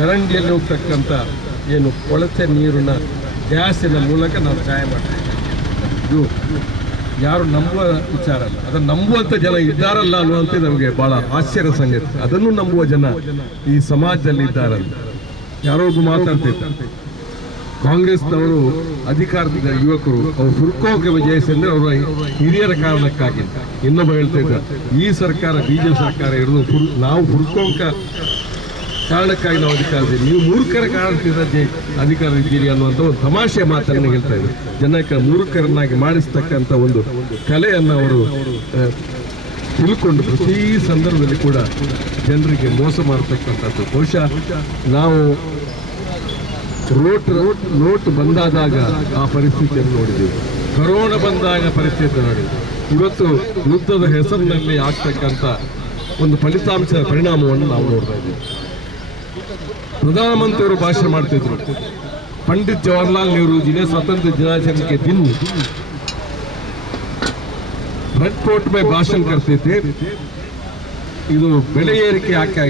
ಚರಂಡಿಯಲ್ಲಿ ಹೋಗ್ತಕ್ಕಂಥ ಏನು ಕೊಳಚೆ ನೀರಿನ ಗ್ಯಾಸಿನ ಮೂಲಕ ನಾವು ಚಾಯ ಮಾಡ್ತೀವಿ. ಇದು ಯಾರು ನಂಬುವ ವಿಚಾರ ಅಲ್ಲ, ಅದನ್ನು ನಂಬುವಂಥ ಜನ ಇದ್ದಾರಲ್ಲ ಅನ್ನುವಂಥದ್ದು ನಮಗೆ ಭಾಳ ಆಶ್ಚರ್ಯ ಸಂಗತಿ. ಅದನ್ನು ನಂಬುವ ಜನ ಈ ಸಮಾಜದಲ್ಲಿ ಇದ್ದಾರಲ್ಲ. ಯಾರೋ ಒಬ್ಬರು ಮಾತಾಡ್ತಿದ್ದಾರೆ, ಕಾಂಗ್ರೆಸ್ನವರು ಅಧಿಕಾರದಿಂದ ಯುವಕರು ಅವರು ಹುರ್ಕೋಗೆ ವಿಜಯಿಸಿದ್ರೆ ಅವರ ಹಿರಿಯರ ಕಾರಣಕ್ಕಾಗಿ. ಇನ್ನೊಬ್ಬ ಹೇಳ್ತಾ ಇದ್ದ, ಈ ಸರ್ಕಾರ BJP ಸರ್ಕಾರ ಇರೋದು ನಾವು ಹುರ್ಕೋಕ ಕಾರಣಕ್ಕಾಗಿ ನಾವು ಅಧಿಕಾರದಲ್ಲಿ, ನೀವು ಮೂರ್ಖರ ಕಾರಣದಿಂದ ಅಧಿಕಾರ ಇದ್ದೀರಿ ಅನ್ನುವಂಥ ಒಂದು ತಮಾಷೆ ಮಾತನ್ನು ಹೇಳ್ತಾ ಇದ್ರು. ಜನಕ್ಕೆ ಮೂರ್ಖರನ್ನಾಗಿ ಮಾಡಿಸ್ತಕ್ಕಂಥ ಒಂದು ಕಲೆಯನ್ನು ಅವರು ತಿಳ್ಕೊಂಡು ಪ್ರತಿ ಸಂದರ್ಭದಲ್ಲಿ ಕೂಡ ಜನರಿಗೆ ಮೋಸ ಮಾಡತಕ್ಕಂಥದ್ದು. ಬಹುಶಃ ನಾವು ನೋಟ್ ಬಂದಾದಾಗ ಆ ಪರಿಸ್ಥಿತಿಯನ್ನು ನೋಡಿದ್ದೀವಿ, ಕೊರೋನಾ ಬಂದಾಗ ಪರಿಸ್ಥಿತಿ ನೋಡಿದ್ದೀವಿ. ಇವತ್ತು ಯುದ್ಧದ ಹೆಸರಿನಲ್ಲಿ ಆಗ್ತಕ್ಕಂಥ ಒಂದು ಫಲಿತಾಂಶದ ಪರಿಣಾಮವನ್ನು ನಾವು ನೋಡ್ತಾ ಇದ್ದೀವಿ. ಪ್ರಧಾನಮಂತ್ರಿಯವರು ಭಾಷಣ ಮಾಡ್ತಿದ್ರು, ಪಂಡಿತ್ ಜವಾಹರ್ಲಾಲ್ ನೆಹರು ಜಿನೇ स्वातंत्र दिनाचरण के दिन रेड फोर्ट में भाषण करते थे. ಇದು ಬೆಲೆ ಏರಿಕೆ ಯಾಕೆ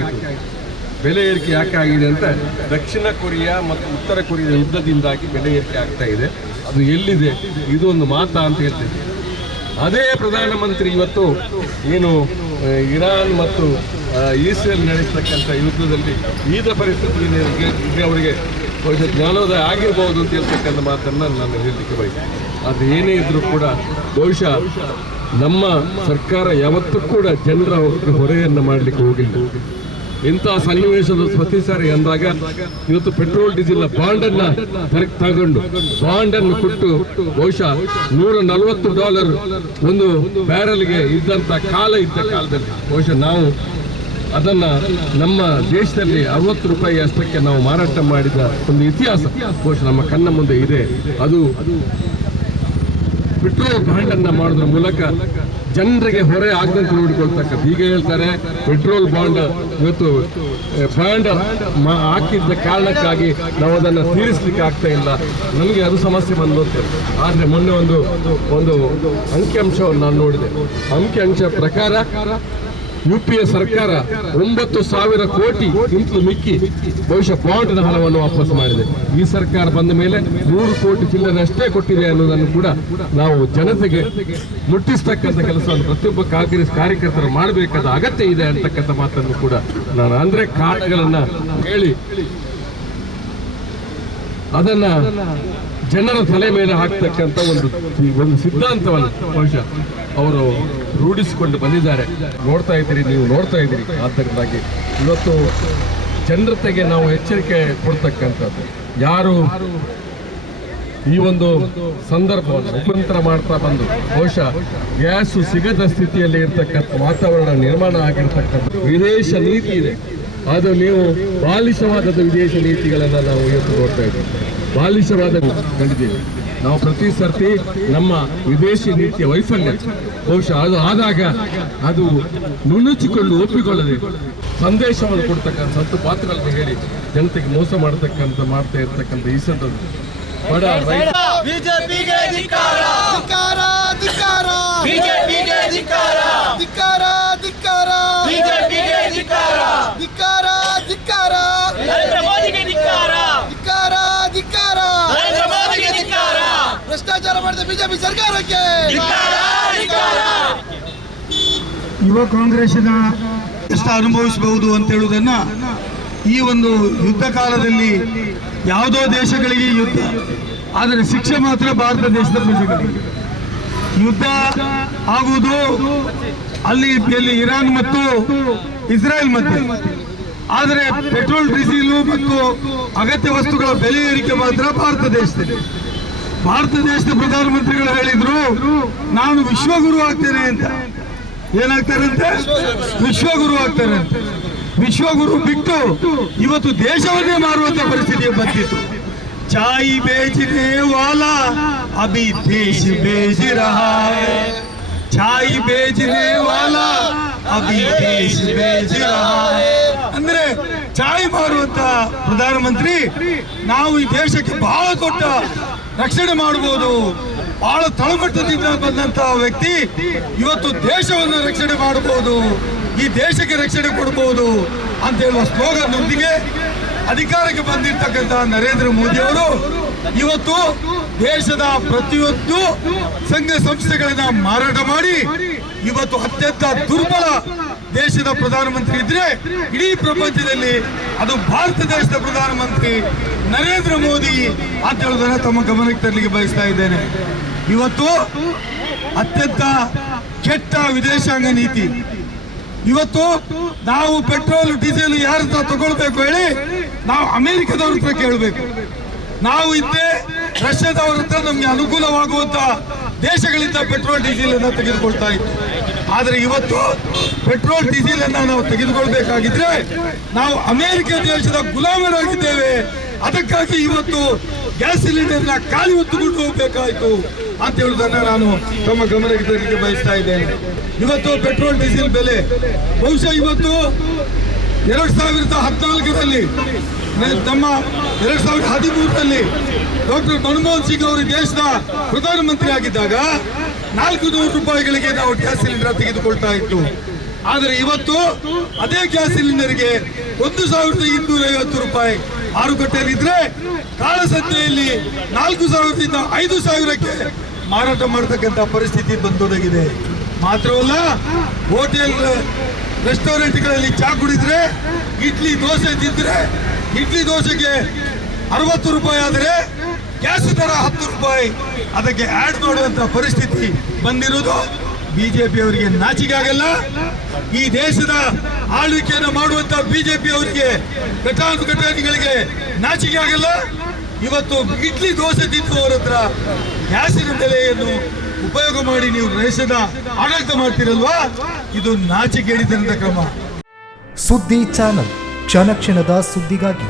ಆಗಿದೆ ಅಂತ, ದಕ್ಷಿಣ ಕೊರಿಯಾ ಮತ್ತು ಉತ್ತರ ಕೊರಿಯಾ ಯುದ್ಧದಿಂದಾಗಿ ಬೆಲೆ ಏರಿಕೆ ಆಗ್ತಾ ಇದೆ, ಅದು ಎಲ್ಲಿದೆ, ಇದು ಒಂದು ಮಾತಾ ಅಂತ ಹೇಳ್ತಿದ್ದೆ. ಅದೇ ಪ್ರಧಾನಮಂತ್ರಿ ಇವತ್ತು ಏನು ಇರಾನ್ ಮತ್ತು ಇಸ್ರೇಲ್ ನಡೆಸ್ತಕ್ಕಂಥ ಯುದ್ಧದಲ್ಲಿ ವಿವಿಧ ಪರಿಸ್ಥಿತಿ ಅವರಿಗೆ ಜ್ಞಾನೋದಯ ಆಗಿರ್ಬೋದು ಅಂತ ಹೇಳ್ತಕ್ಕಂಥ ಮಾತನ್ನು ನಾನು ಹೇಳಲಿಕ್ಕೆ ಬಯಸ್ತೇನೆ. ಅದು ಏನೇ ಇದ್ರೂ ಕೂಡ ಬಹುಶಃ ನಮ್ಮ ಸರ್ಕಾರ ಯಾವತ್ತೂ ಕೂಡ ಜನರ ಹೊರೆಯನ್ನು ಮಾಡಲಿಕ್ಕೆ ಹೋಗಿಲ್ಲ. ಇಂತಹ ಸನ್ನಿವೇಶದ ಪ್ರತಿ ಸಾರಿ ಅಂದಾಗ ಇವತ್ತು ಪೆಟ್ರೋಲ್ ಡೀಸೆಲ್ ಬಾಂಡನ್ನು ತಗೊಂಡು ಬಾಂಡನ್ನು ಕೊಟ್ಟು ಬಹುಶಃ $140 ಒಂದು ಬ್ಯಾರಲ್ಗೆ ಇದ್ದ ಕಾಲದಲ್ಲಿ ಬಹುಶಃ ನಾವು ಅದನ್ನು ನಮ್ಮ ದೇಶದಲ್ಲಿ ₹60 ಅಷ್ಟಕ್ಕೆ ನಾವು ಮಾರಾಟ ಮಾಡಿದ ಒಂದು ಇತಿಹಾಸ ಬಹುಶಃ ನಮ್ಮ ಕಣ್ಣ ಮುಂದೆ ಇದೆ. ಅದು ಪೆಟ್ರೋಲ್ ಬಾಂಡನ್ನು ಮಾಡೋದ್ರ ಮೂಲಕ ಜನರಿಗೆ ಹೊರೆ ಆಗದಂತೆ ನೋಡಿಕೊಳ್ತಕ್ಕಂಥ. ಈಗ ಹೇಳ್ತಾರೆ ಪೆಟ್ರೋಲ್ ಬಾಂಡ್ ಇವತ್ತು ಬಾಂಡ್ ಹಾಕಿದ್ದ ಕಾರಣಕ್ಕಾಗಿ ನಾವು ಅದನ್ನು ತೀರಿಸಲಿಕ್ಕೆ ಆಗ್ತಾ ಇಲ್ಲ, ನಮಗೆ ಅದು ಸಮಸ್ಯೆ ಬಂದೋಗ್ತದೆ. ಆದರೆ ಮೊನ್ನೆ ಒಂದು ಅಂಕಿಅಂಶವನ್ನು ನಾನು ನೋಡಿದೆ. ಅಂಕಿಅಂಶ ಪ್ರಕಾರ UPA ಸರ್ಕಾರ 9,000 ಕೋಟಿ ಮಿಕ್ಕಿ ಬಹುಶಃ ಬಾಂಡ್ನ ಹಣವನ್ನು ವಾಪಸ್ ಮಾಡಿದೆ. ಈ ಸರ್ಕಾರ ಬಂದ ಮೇಲೆ 100 ಕೋಟಿ ಚಿಲ್ಲರೆ ಅಷ್ಟೇ ಕೊಟ್ಟಿದೆ ಅನ್ನೋದನ್ನು ಕೂಡ ನಾವು ಜನತೆಗೆ ಮುಟ್ಟಿಸ್ತಕ್ಕಂಥ ಕೆಲಸವನ್ನು ಪ್ರತಿಯೊಬ್ಬ ಕಾರ್ಯಕರ್ತರು ಮಾಡಬೇಕಾದ ಅಗತ್ಯ ಇದೆ ಅಂತಕ್ಕಂಥ ಮಾತನ್ನು ಕೂಡ ನಾನು ಅಂದರೆ ಕಾರಣಗಳನ್ನು ಹೇಳಿ ಅದನ್ನ ಜನರ ತಲೆ ಮೇಲೆ ಹಾಕ್ತಕ್ಕಂಥ ಒಂದು ಸಿದ್ಧಾಂತವನ್ನು ಬಹುಶಃ ಅವರು ರೂಢಿಸಿಕೊಂಡು ಬಂದಿದ್ದಾರೆ. ನೀವು ನೋಡ್ತಾ ಇದ್ದೀರಿ. ಆದ್ದರಿಂದಾಗಿ ಇವತ್ತು ಜನತೆಗೆ ನಾವು ಎಚ್ಚರಿಕೆ ಕೊಡ್ತಕ್ಕಂಥದ್ದು, ಯಾರು ಈ ಒಂದು ಸಂದರ್ಭವನ್ನು ರೂಪಾಂತರ ಮಾಡ್ತಾ ಬಂದು ಬಹುಶಃ ಗ್ಯಾಸು ಸಿಗದ ಸ್ಥಿತಿಯಲ್ಲಿ ಇರ್ತಕ್ಕಂಥ ವಾತಾವರಣ ನಿರ್ಮಾಣ ಆಗಿರ್ತಕ್ಕಂಥ ವಿದೇಶ ನೀತಿ ಇದೆ. ಅದು ನೀವು ಬಾಲಿಶವಾದ ವಿದೇಶ ನೀತಿಗಳನ್ನು ನಾವು ಇವತ್ತು ನೋಡ್ತಾ ಇದ್ದೀವಿ. ಬಾಲಿಶವಾದ ಕಂಡಿದ್ದೀವಿ ನಾವು. ಪ್ರತಿ ಸರ್ತಿ ನಮ್ಮ ವಿದೇಶಿ ನೀತಿಯ ವೈಫಲ್ಯ ಬಹುಶಃ ಅದು ಆದಾಗ ಅದು ನುಣುಚಿಕೊಂಡು ಒಪ್ಪಿಕೊಳ್ಳದೆ ಸಂದೇಶವನ್ನು ಕೊಡ್ತಕ್ಕಂಥ ಸತ್ತು ಪಾತ್ರಗಳನ್ನು ಹೇಳಿ ಜನತೆಗೆ ಮೋಸ ಮಾಡ್ತಾ ಇರ್ತಕ್ಕಂಥ ಈ ಸಂದರ್ಭ ಬಡ ಬಿಜೆಪಿಗೆ ಧಿಕ್ಕಾರ, ಧಿಕ್ಕಾರ, ಧಿಕ್ಕಾರ, ಬಿಜೆಪಿಗೆ ಧಿಕ್ಕಾರ, ಧಿಕ್ಕಾರ, ಧಿಕ್ಕಾರ, ಬಿಜೆಪಿಗೆ ಧಿಕ್ಕಾರ, ಧಿಕ್ಕಾರ, ಧಿಕ್ಕಾರ, ನರೇಂದ್ರ ಮೋದಿಗೆ ಧಿಕ್ಕಾರ, ಧಿಕ್ಕಾರ, ಧಿಕ್ಕಾರ, ನರೇಂದ್ರ ಮೋದಿಗೆ ಧಿಕ್ಕಾರ, ಭ್ರಷ್ಟಾಚಾರ ಮಾಡಿದ ಬಿಜೆಪಿ ಸರ್ಕಾರಕ್ಕೆ ಧಿಕ್ಕಾರ, ಧಿಕ್ಕಾರ. ಯುವ ಕಾಂಗ್ರೆಸ್ನ ಎಷ್ಟು ಅನುಭವಿಸಬಹುದು ಅಂತ ಹೇಳುವುದನ್ನ ಈ ಒಂದು ಯುದ್ಧ ಕಾಲದಲ್ಲಿ ಯಾವುದೋ ದೇಶಗಳಿಗೆ ಯುದ್ಧ, ಆದರೆ ಶಿಕ್ಷೆ ಮಾತ್ರ ಭಾರತ ದೇಶದ ಪ್ರಜೆಗಳಿಗೆ. ಯುದ್ಧ ಆಗುವುದು ಅಲ್ಲಿ ಇರಾನ್ ಮತ್ತು ಇಸ್ರೇಲ್ ಮಧ್ಯೆ, ಆದರೆ ಪೆಟ್ರೋಲ್ ಡೀಸೆಲ್ ಮತ್ತು ಅಗತ್ಯ ವಸ್ತುಗಳ ಬೆಲೆ ಏರಿಕೆ ಮಾತ್ರ ಭಾರತ ದೇಶದಲ್ಲಿ. ಭಾರತ ದೇಶದ ಪ್ರಧಾನಮಂತ್ರಿಗಳು ಹೇಳಿದ್ರು, ನಾನು ವಿಶ್ವಗುರು ಆಗ್ತೇನೆ ಅಂತ. ಏನಾಗ್ತಾರಂತೆ? ವಿಶ್ವಗುರು ಆಗ್ತಾರೆ ಅಂತ. ವಿಶ್ವಗುರು ಬಿಟ್ಟು ಇವತ್ತು ದೇಶವನ್ನೇ ಮಾರುವಂತ ಪರಿಸ್ಥಿತಿಗೆ ಬಂದಿತ್ತು. ಚಾಯ್ ಬೇಚನೆ ವಾಲಾ ಅಭಿ ದೇಶ ಬೇಚ ರಹಾ ಹೈ, ಚಾಯ್ ಬೇಚನೆ ವಾಲಾ ಅಭಿ ದೇಶ ಬೇಚ ರಹಾ ಹೈ. ಅಂದ್ರೆ ಚಾಯ್ ಮಾರುವಂತ ಪ್ರಧಾನಮಂತ್ರಿ ನಾವು ಈ ದೇಶಕ್ಕೆ ಬಹಳ ದೊಡ್ಡ ರಕ್ಷಣೆ ಮಾಡಬಹುದು, ಬಹಳ ತಳಮಟ್ಟದಿಂದ ಬಂದಂತಹ ವ್ಯಕ್ತಿ ಇವತ್ತು ದೇಶವನ್ನು ರಕ್ಷಣೆ ಮಾಡಬಹುದು, ಈ ದೇಶಕ್ಕೆ ರಕ್ಷಣೆ ಕೊಡಬಹುದು ಅಂತ ಹೇಳುವ ಸ್ಲೋಗನ್ನೊಂದಿಗೆ ಅಧಿಕಾರಕ್ಕೆ ಬಂದಿರ್ತಕ್ಕಂಥ ನರೇಂದ್ರ ಮೋದಿ ಅವರು ಇವತ್ತು ದೇಶದ ಪ್ರತಿಯೊಂದು ಸಂಘ ಸಂಸ್ಥೆಗಳನ್ನ ಮಾರಾಟ ಮಾಡಿ ಇವತ್ತು ಅತ್ಯಂತ ದುರ್ಬಲ ದೇಶದ ಪ್ರಧಾನಮಂತ್ರಿ ಇದ್ರೆ ಇಡೀ ಪ್ರಪಂಚದಲ್ಲಿ ಅದು ಭಾರತ ದೇಶದ ಪ್ರಧಾನಮಂತ್ರಿ ನರೇಂದ್ರ ಮೋದಿ ಅಂತ ಹೇಳೋದನ್ನ ತಮ್ಮ ಗಮನಕ್ಕೆ ತರಲಿಕ್ಕೆ ಬಯಸ್ತಾ ಇದ್ದೇನೆ. ಇವತ್ತು ಅತ್ಯಂತ ಕೆಟ್ಟ ವಿದೇಶಾಂಗ ನೀತಿ. ಇವತ್ತು ನಾವು ಪೆಟ್ರೋಲ್ ಡೀಸೆಲ್ ಯಾರ ಹತ್ರ ತಗೊಳ್ಬೇಕು ಹೇಳಿ ನಾವು ಅಮೆರಿಕದವ್ರ ಹತ್ರ ಕೇಳಬೇಕು. ನಾವು ಇದ್ದೇ ರಷ್ಯಾದವ್ರ ಹತ್ರ ನಮ್ಗೆ ಅನುಕೂಲವಾಗುವಂತ ದೇಶಗಳಿಂದ ಪೆಟ್ರೋಲ್ ಡೀಸೆಲ್ ಅನ್ನ ತೆಗೆದುಕೊಳ್ತಾ ಇತ್ತು. ಆದ್ರೆ ಇವತ್ತು ಪೆಟ್ರೋಲ್ ಡೀಸೆಲ್ ಅನ್ನ ನಾವು ತೆಗೆದುಕೊಳ್ಬೇಕಾಗಿದ್ರೆ ನಾವು ಅಮೆರಿಕ ದೇಶದ ಗುಲಾಮರಾಗಿದ್ದೇವೆ. ಅದಕ್ಕಾಗಿ ಇವತ್ತು ಗ್ಯಾಸ್ ಸಿಲಿಂಡರ್ನ ಖಾಲಿ ಹೊತ್ತುಕೊಂಡು ಹೋಗ್ಬೇಕಾಯ್ತು ಅಂತ ಹೇಳುವುದನ್ನ ನಾನು ತಮ್ಮ ಗಮನಕ್ಕೆ ತರಲಿಕ್ಕೆ ಬಯಸ್ತಾ ಇದ್ದೇನೆ. ಇವತ್ತು ಪೆಟ್ರೋಲ್ ಡೀಸೆಲ್ ಬೆಲೆ ಬಹುಶಃ ಇವತ್ತು 2014ರಲ್ಲಿ ನಮ್ಮ 2013ರಲ್ಲಿ ಡಾಕ್ಟರ್ ಮನಮೋಹನ್ ಸಿಂಗ್ ಅವರು ದೇಶದ ಪ್ರಧಾನಮಂತ್ರಿ ಆಗಿದ್ದಾಗ 400 ರೂಪಾಯಿಗಳಿಗೆ ನಾವು ಗ್ಯಾಸ್ ಸಿಲಿಂಡರ್ ತೆಗೆದುಕೊಳ್ತಾ ಇತ್ತು. ಆದರೆ ಇವತ್ತು ಅದೇ ಗ್ಯಾಸ್ ಸಿಲಿಂಡರ್ಗೆ 1250 ರೂಪಾಯಿ ಮಾರುಕಟ್ಟೆಯಲ್ಲಿದ್ರೆ ಕಾಳಸಂತೆಯಲ್ಲಿ 4000ದಿಂದ 5000ಕ್ಕೆ ಮಾರಾಟ ಮಾಡತಕ್ಕಂಥ ಪರಿಸ್ಥಿತಿ ಬಂದೊದಗಿದೆ. ಮಾತ್ರವಲ್ಲ, ಹೋಟೆಲ್ ರೆಸ್ಟೋರೆಂಟ್ಗಳಲ್ಲಿ ಚಾ ಕುಡಿದ್ರೆ, ಇಡ್ಲಿ ದೋಸೆ ತಿಂದ್ರೆ ಇಡ್ಲಿ ದೋಸೆಗೆ 60 ರೂಪಾಯಿ ಆದರೆ ಗ್ಯಾಸ್ ದರ 10 ರೂಪಾಯಿ ಅದಕ್ಕೆ ಆಡ್ ಮಾಡುವಂತ ಪರಿಸ್ಥಿತಿ ಬಂದಿರೋದು ಬಿಜೆಪಿ ಅವರಿಗೆ ನಾಚಿಕೆ ಆಗಲ್ಲ. ಈ ದೇಶದ ಆಳ್ವಿಕೆಯನ್ನು ಮಾಡುವಂತ ಬಿಜೆಪಿ ಅವರಿಗೆ ಘಟಾನುಘಟನೆಗಳಿಗೆ ನಾಚಿಕೆ ಆಗಲ್ಲ. ಇವತ್ತು ಇಡ್ಲಿ ದೋಸೆ ತಿನ್ನುವವರ ಹತ್ರ ಗ್ಯಾಸಿನ ಬೆಲೆಯನ್ನು ಉಪಯೋಗ ಮಾಡಿ ನೀವು ದೇಶದ ಆಡಳಿತ ಮಾಡ್ತಿರಲ್ವಾ, ಇದು ನಾಚಿಕೆಗೇಡಿತನದ ಕ್ರಮ. ಸುದ್ದಿ ಚಾನಲ್, ಕ್ಷಣ ಕ್ಷಣದ ಸುದ್ದಿಗಾಗಿ.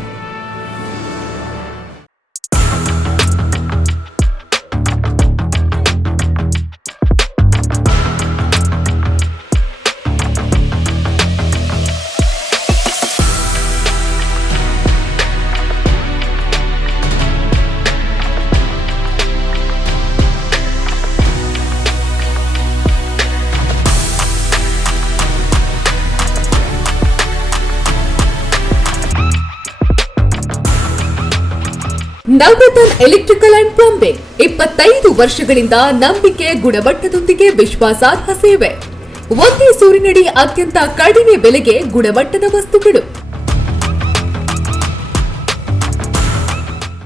ನವರತ್ನ ಎಲೆಕ್ಟ್ರಿಕಲ್ ಅಂಡ್ ಪ್ಲಂಬಿಂಗ್ 25 ವರ್ಷಗಳಿಂದ ನಂಬಿಕೆ, ಗುಣಮಟ್ಟದೊಂದಿಗೆ ವಿಶ್ವಾಸಾರ್ಹ ಸೇವೆ. ಒಂದೇ ಸೂರಿನಡಿ ಅತ್ಯಂತ ಕಡಿಮೆ ಬೆಲೆಗೆ ಗುಣಮಟ್ಟದ ವಸ್ತುಗಳು.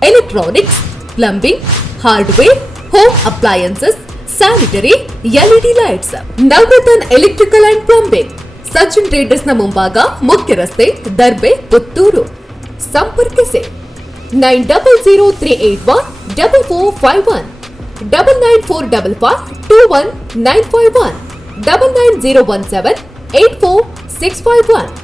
Electronics, plumbing, hardware, home appliances, sanitary, LED lights. Navaratna electrical and plumbing, Sachin traders ನ ಮುಂಭಾಗ, ಮುಖ್ಯ ರಸ್ತೆ, ದರ್ಬೆ, ಪುತ್ತೂರು. ಸಂಪರ್ಕಿಸಿ 9003814451 9945521951 990178461.